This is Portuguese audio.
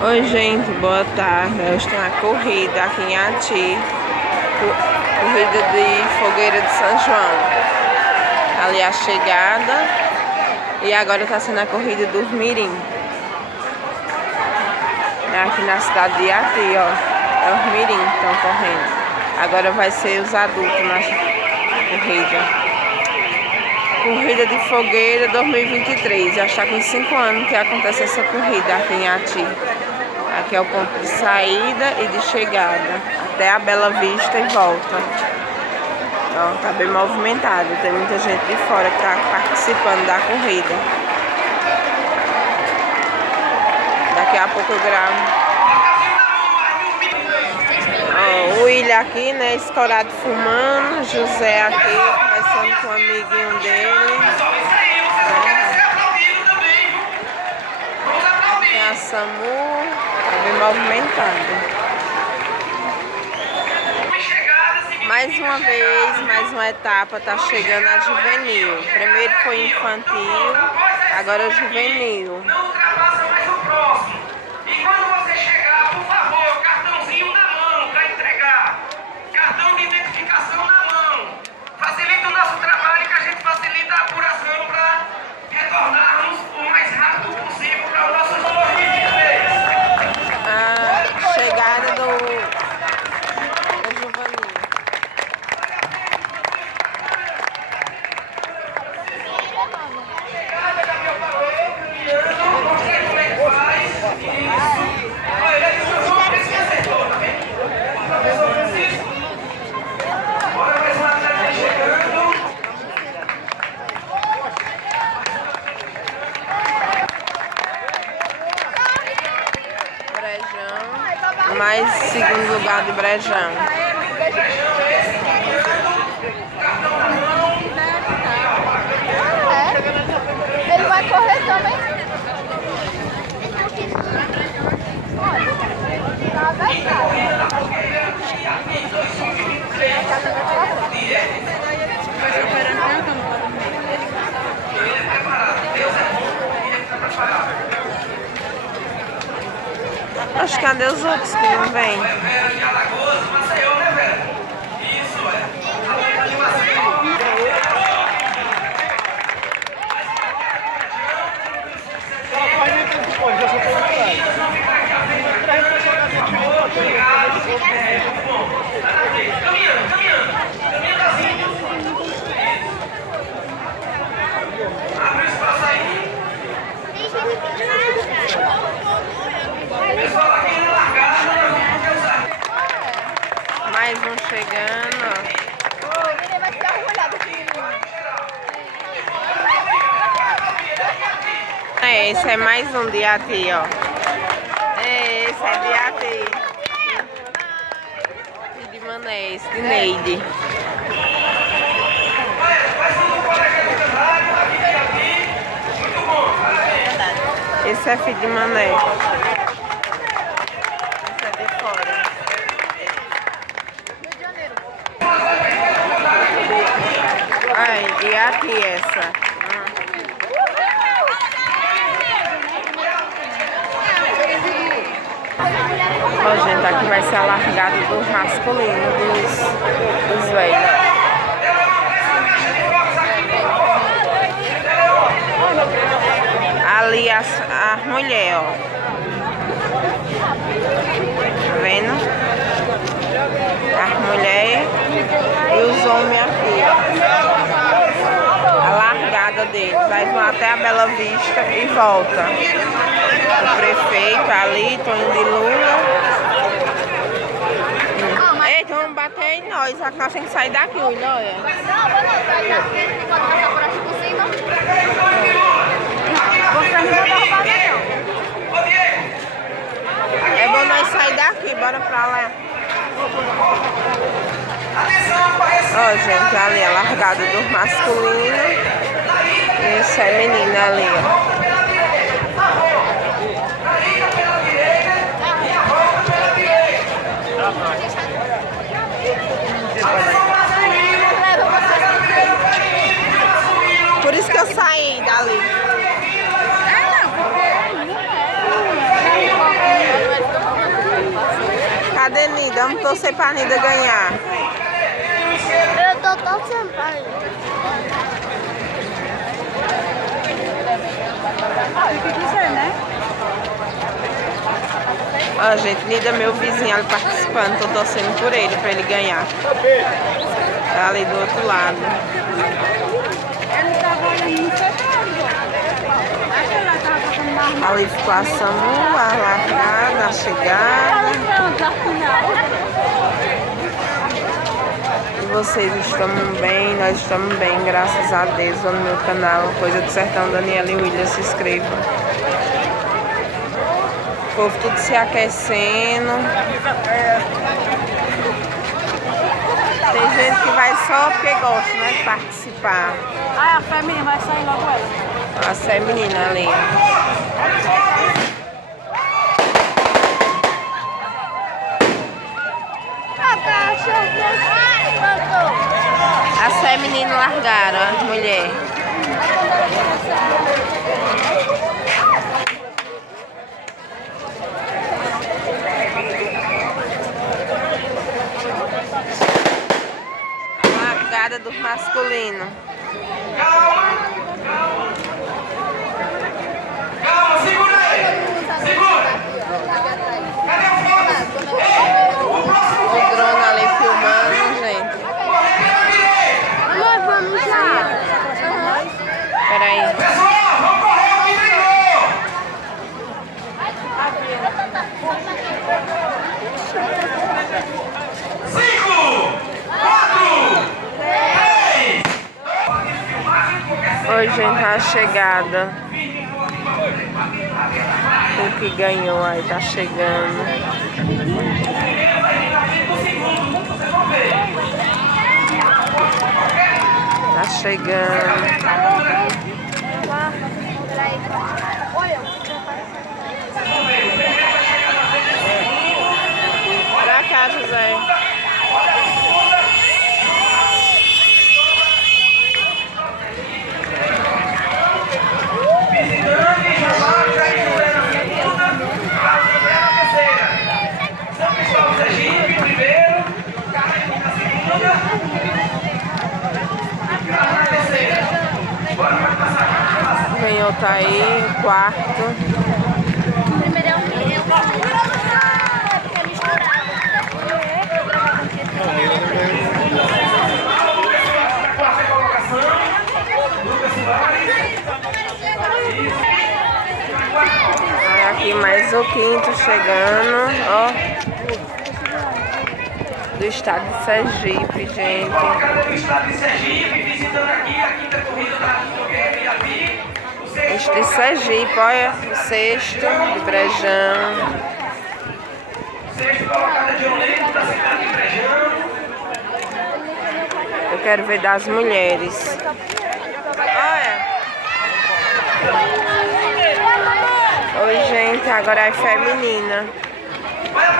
Oi gente, boa tarde. Eu estou na corrida aqui em Ati, corrida de fogueira de São João. Ali a chegada e agora está sendo a corrida dos Mirim. É aqui na cidade de Ati, ó. É os Mirim que estão correndo. Agora vai ser os adultos na corrida. Corrida de fogueira 2023. Já está com 5 anos que acontece essa corrida aqui em Ati. Aqui é o ponto de saída e de chegada, até a Bela Vista e volta. Ó, tá bem movimentado, tem muita gente de fora que está participando da corrida. Daqui a pouco eu gravo. Ó, o William aqui, né, escorado fumando, José aqui, conversando com um amiguinho dele. Aqui é a Samu. Tá bem movimentado. Mais uma vez, mais uma etapa, tá chegando a juvenil. Primeiro foi infantil, agora juvenil. Não ultrapassa mais o próximo. E quando você chegar, por favor, cartãozinho na mão para entregar. Cartão de identificação na mão. Facilita o nosso trabalho, que a gente facilita a apuração para retornarmos o mais rápido possível para o nosso 2023. A chegada do juvenil. Brejão, mais segundo lugar de Brejão. Ele vai correr também? Acho que cadê os outros que não vêm? Abre o espaço aí. Pessoal, aqui na largada, Mais um chegando, ó. Ele vai ficar molhado aqui. É, esse é mais um de Ati, ó. É, esse é de Ati. E de Manés, de Neide. Esse é filho de Mané. Esse é de fora. Rio de Janeiro. Ai, de Ati essa. Ó, gente, aqui vai ser a largada dos masculinos, dos velhos. Ali a mulher, ó. Tá vendo? As mulheres e os homens aqui, ó. A largada deles. Vai vão até a Bela Vista e volta. O prefeito ali, Tonho de Lula. Eita, vamos bater em nós. Só que nós temos que sair daqui, olha. Não, vou não, sai daqui, pode passar por aqui por cima. Você não vai derrubar não. É bom nós sair daqui, bora pra lá. Ó, gente, ali a largada do masculino. E esse é menina ali, ó. Por isso que eu saí dali. Cadê Nida? Vamos torcer pra Nida ganhar. Eu tô torcendo pra ele. O que quiser, né? Ó, gente, Nida, meu vizinho ali participando. Tô torcendo por ele, pra ele ganhar. Tá ali do outro lado. Ele tava olhando no cenário. Acho que ela tava passando mais. Ali passamos a largada, a chegada. E vocês estão bem? Nós estamos bem, graças a Deus. Vão no meu canal, Coisa do Sertão, Daniela e William, se inscrevam. O povo tudo se aquecendo. Tem gente que vai só porque gosta, né, de participar. Ah, a feminina vai sair logo ela. A feminina ali. As femininas largaram, as mulheres. Largada do masculino. Calma, segura aí! Segura! Cadê o foco? Ei, o próximo O drone ali filmando, gente. Nós vamos já. Peraí. Pessoal, vamos correr o que treinou! 5, 4, 3. Oi, gente, a chegada. O que ganhou aí tá chegando. Tá chegando. Pra cá, José. Visitante, Jamar, Jair José na segunda, Carlos José na terceira. São Cristóvão Sergipe, primeiro, Carlos na segunda, Carlos na terceira. Bora, pode passar. Ganhou tá aí, o quarto. Primeiro é o meu. Porque é misturado. Quarta colocação, Lucas Soares. Aí aqui mais o quinto chegando, ó. Do estado de Sergipe, gente. Colocada do estado de Sergipe, visitando aqui a quinta corrida da Fogueira e Avi. O sexto Este de Sergipe, olha, o sexto de Brejão. sexto colocada de Oleiro, da cidade de Brejão. Eu quero ver das mulheres. Olha. Oi, gente, agora é feminina. Vai a